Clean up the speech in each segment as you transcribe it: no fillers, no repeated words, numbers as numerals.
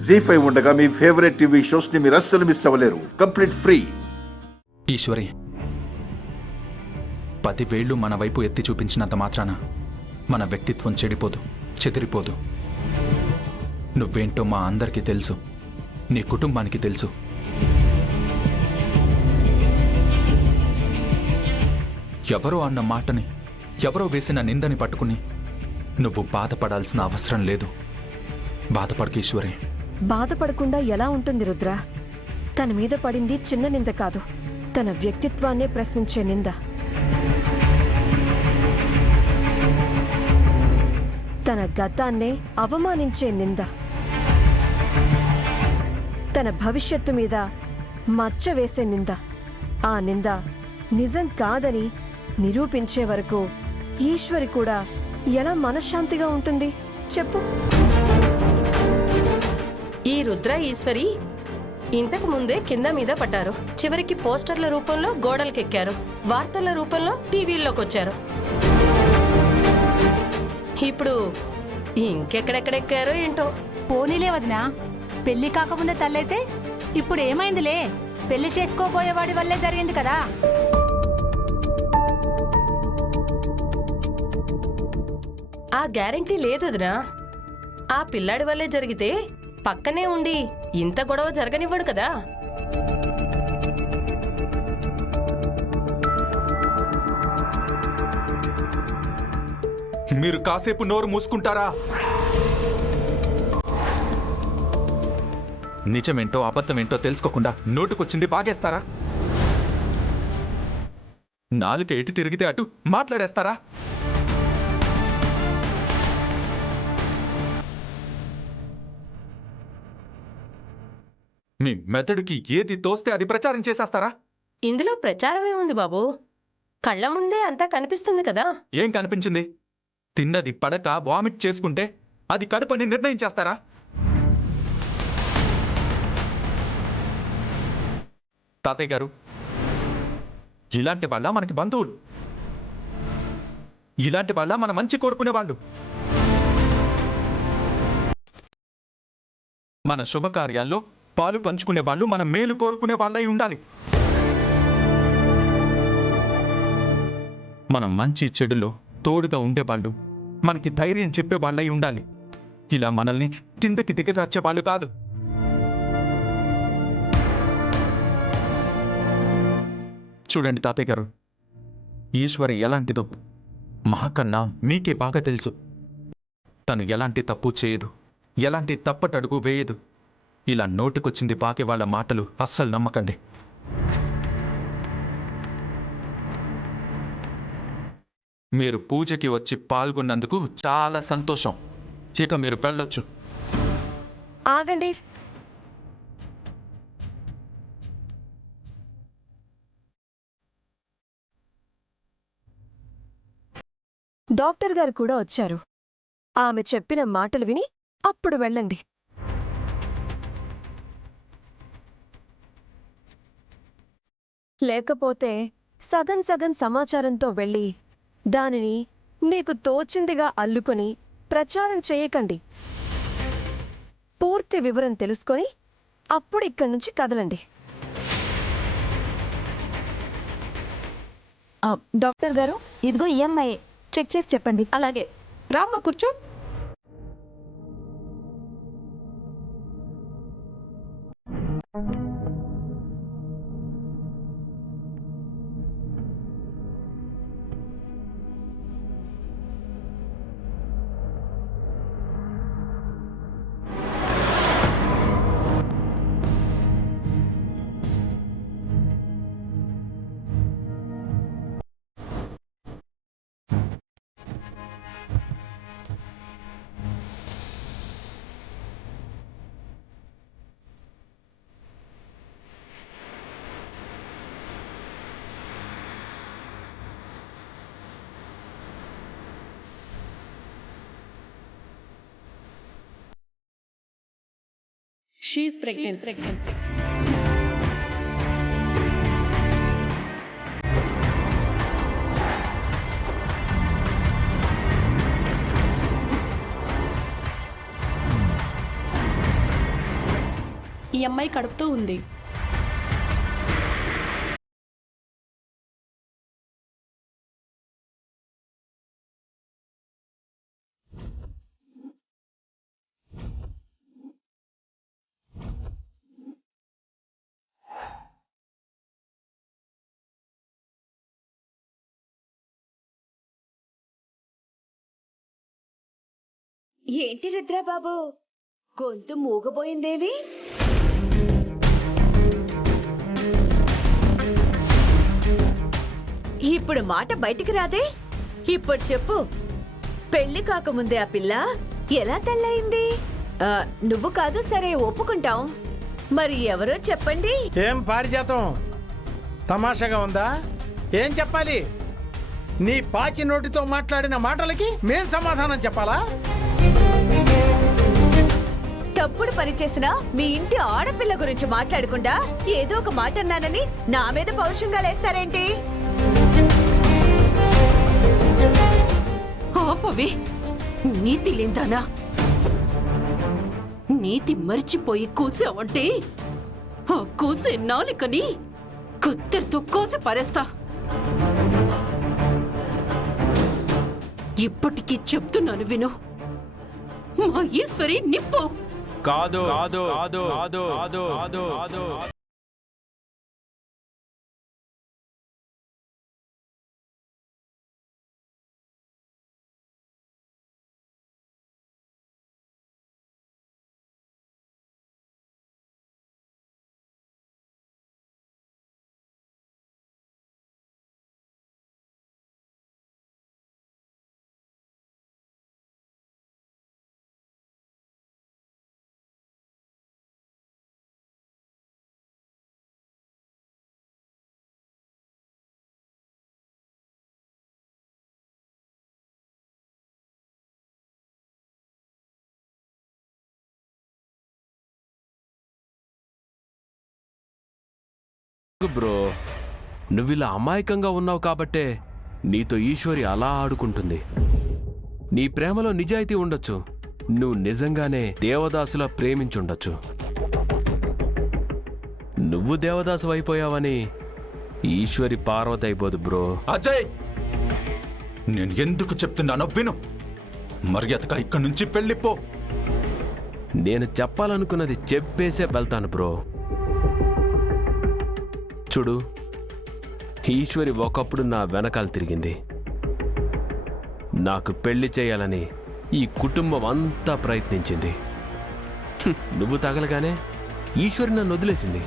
జీ5 ఉండగా మీ favourite TV shows ని మీరు అస్సలు మిస్ అవ్వలేరు. Complete free. ఈశ్వరి, 10 వేళ్లు మన వైపు ఎత్తి చూపించినంత మాత్రాన మన వ్యక్తిత్వం చెడిపోదు, చెదిరిపోదు. నువ్వేంటో మా అందరికీ తెలుసు, నీ కుటుంబానికి తెలుసు. ఎవరో అన్న మాటని, ఎవరో వేసిన నిందని పట్టుకుని నువ్వు బాధపడాల్సిన అవసరం లేదు. బాధపడకు ఈశ్వరి. బాధపడకుండా ఎలా ఉంటుంది రుద్ర? తన మీద పడింది చిన్న నింద కాదు, తన వ్యక్తిత్వాన్నే ప్రశ్నించే నింద. తన గతాన్నే అవమానించే నింద. తన భవిష్యత్తు మీద మచ్చ వేసే నింద. ఆ నింద నిజం కాదని నిరూపించే వరకు ఈశ్వరి కూడా ఎలా మనశ్శాంతిగా ఉంటుంది చెప్పు? ఈ రుద్ర ఈశ్వరి ఇంతకు ముందే కింద మీద పడ్డారు. చివరికి పోస్టర్ల రూపంలో గోడలకెక్కారు, వార్తల రూపంలో టీవీల్లోకి వచ్చారు. ఇప్పుడు ఇంకెక్కడెక్కడెక్కారో ఏంటో. పోనీలే వదినా, పెళ్లి కాకముందే తల్లైతే ఇప్పుడు ఏమైందిలే, పెళ్లి చేసుకోబోయేవాడి వల్లే జరిగింది కదా. ఆ గ్యారెంటీ లేదు వదినా. ఆ పిల్లాడి వల్లే జరిగితే పక్కనే ఉండి ఇంత గొడవ జరగనివ్వడు కదా. మీరు కాసేపు నోరు మూసుకుంటారా? నిజమేంటో అబద్ధమేంటో తెలుసుకోకుండా నోటుకొచ్చింది బాగేస్తారా? నాలుక ఎటు తిరిగితే అటు మాట్లాడేస్తారా? మీ మెదడుకి ఏది తోస్తే అది ప్రచారం చేసేస్తారా? ఇందులో ప్రచారమే ఉంది బాబు. కళ్ళ ముందే అంతా కనిపిస్తుంది కదా. ఏం కనిపించింది? తిన్నది పడక వామిట్ చేసుకుంటే అది కడుపని నిర్ణయించేస్తారా? తాతయ్య గారు, ఇలాంటి వాళ్ళ మనకి బంధువులు, ఇలాంటి వాళ్ళ మన మంచి కోరుకునే వాళ్ళు. మన శుభకార్యాల్లో పాలు పంచుకునే వాళ్ళు, మన మేలు కోరుకునే వాళ్ళై ఉండాలి. మనం మంచి చెడులో తోడుగా ఉండేవాళ్ళు, మనకి ధైర్యం చెప్పే వాళ్ళై ఉండాలి. ఇలా మనల్ని కిందకి దిగజార్చే వాళ్ళు కాదు. చూడండి తాతయ్య గారు, ఈశ్వరి ఎలాంటిదో మాకన్నా మీకే బాగా తెలుసు. తను ఎలాంటి తప్పు చేయదు, ఎలాంటి తప్పటడుగు వేయదు. ఇలా నోటికొచ్చింది పాకే వాళ్ళ మాటలు అస్సలు నమ్మకండి. మీరు పూజకి వచ్చి పాల్గొన్నందుకు చాలా సంతోషం. ఇక మీరు వెళ్ళొచ్చు. ఆగండి. డాక్టర్ గారు కూడా వచ్చారు. ఆమె చెప్పిన మాటలు విని అప్పుడు వెళ్ళండి. లేకపోతే సగం సగం సమాచారంతో వెళ్ళి దానిని మీకు తోచిందిగా అల్లుకొని ప్రచారం చేయకండి. పూర్తి వివరం తెలుసుకొని అప్పుడు ఇక్కడి నుంచి కదలండి. డాక్టర్ గారు, ఇదిగో ఈఎంఐ చెక్ చేసి చెప్పండి. అలాగే రామ్మ కూర్చో. She's pregnant. ఈ అమ్మాయి కడుపుతో ఉంది. ఏంటి రుద్రబాబు, గొంతు మూగబోయిందేవి? ఇప్పుడు మాట బయటికి రాదే. ఇప్పుడు చెప్పు, పెళ్లి కాకముందే ఆ పిల్ల ఎలా తెల్లయింది? నువ్వు కాదు సరే ఒప్పుకుంటాం, మరి ఎవరో చెప్పండి. ఏం పారిజాతం, తమాషాగా ఉందా? ఏం చెప్పాలి? నీ పాచి నోటితో మాట్లాడిన మాటలకి మేం సమాధానం చెప్పాలా? తప్పుడు పని చేసిన మీ ఇంటి ఆడపిల్ల గురించి మాట్లాడకుండా ఏదో ఒక మాట అన్నానని నా మీద పౌరుషంగా లేస్తారేంటి? ఆపవి, నీతి లేందానా? నీతి మరిచిపోయి కూసావంటే ఆ కూసే నాలికని కత్తెరతో కోసి పారేస్తా. ఇప్పటికీ చెప్తున్నాను విను, మా ఈశ్వరి నిప్పు. కాదు కాదు కాదు కాదు కాదు కాదు కాదు. బ్రో, నువ్విలా అమాయకంగా ఉన్నావు కాబట్టే నీతో ఈశ్వరి అలా ఆడుకుంటుంది. నీ ప్రేమలో నిజాయితీ ఉండొచ్చు, నువ్వు నిజంగానే దేవదాసులా ప్రేమించుండొచ్చు. నువ్వు దేవదాసు అయిపోయావని ఈశ్వరి పార్వతి అయిపోదు బ్రో. అజయ్, నేను ఎందుకు చెప్తున్నానో విను. మర్యాదగా ఇక్కడి నుంచి వెళ్ళిపో. నేను చెప్పాలనుకున్నది చెప్పేసే వెళ్తాను బ్రో. చూడు, ఈశ్వరి ఒకప్పుడు నా వెనకాల తిరిగింది. నాకు పెళ్లి చేయాలని ఈ కుటుంబం అంతా ప్రయత్నించింది. నువ్వు తగలగానే ఈశ్వరి నన్ను వదిలేసింది.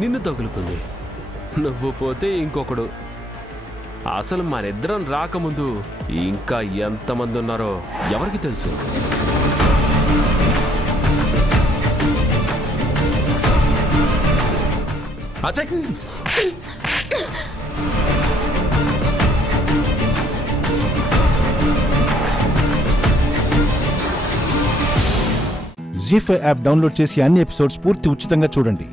నిన్ను తగులుకుంది. నువ్వు పోతే ఇంకొకడు. అసలు మనిద్దరం రాకముందు ఇంకా ఎంతమంది ఉన్నారో ఎవరికి తెలుసు? అజయ్, జీ5 యాప్ డౌన్లోడ్ చేసి అన్ని ఎపిసోడ్స్ పూర్తి ఉచితంగా చూడండి.